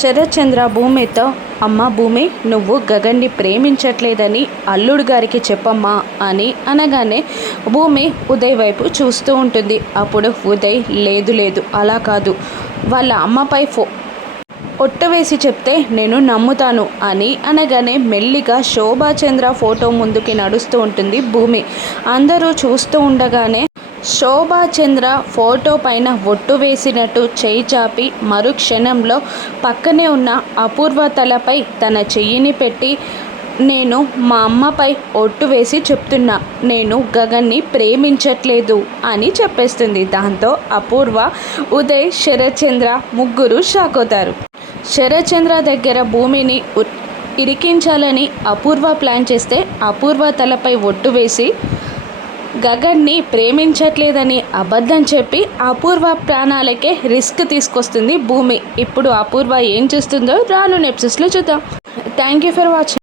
శరత్చంద్ర భూమితో అమ్మ భూమి నువ్వు గగన్ని ప్రేమించట్లేదని అల్లుడు గారికి చెప్పమ్మా అని అనగానే భూమి ఉదయ్ వైపు చూస్తూ ఉంటుంది. అప్పుడు ఉదయ్ లేదు లేదు అలా కాదు. వాళ్ళ అమ్మపై ఫో ఒట్టు వేసి చెప్తే నేను నమ్ముతాను అని అనగానే మెల్లిగా శోభాచంద్ర ఫోటో ముందుకి నడుస్తూ ఉంటుంది భూమి. అందరూ చూస్తూ ఉండగానే శోభాచంద్ర ఫోటో పైన ఒట్టు వేసినట్టు చేయి చాపి మరు క్షణంలో పక్కనే ఉన్న అపూర్వ తలపై తన చెయ్యిని పెట్టి నేను మా అమ్మపై ఒట్టు వేసి చెప్తున్నా నేను గగన్ని ప్రేమించట్లేదు అని చెప్పేస్తుంది. దాంతో అపూర్వ ఉదయ్ శరత్చంద్ర ముగ్గురు షాక్ అవుతారు శరత్చంద్ర దగ్గర భూమిని ఉ- ఇరికించాలని అపూర్వ ప్లాన్ చేస్తే అపూర్వ తలపై ఒట్టు వేసి గగన్ని ప్రేమించట్లేదని అబద్ధం చెప్పి అపూర్వ ప్రాణాలకే రిస్క్ తీసుకొస్తుంది భూమి. ఇప్పుడు అపూర్వ ఏం చేస్తుందో రాను నెప్సెస్లో చూద్దాం. Thank you for watching.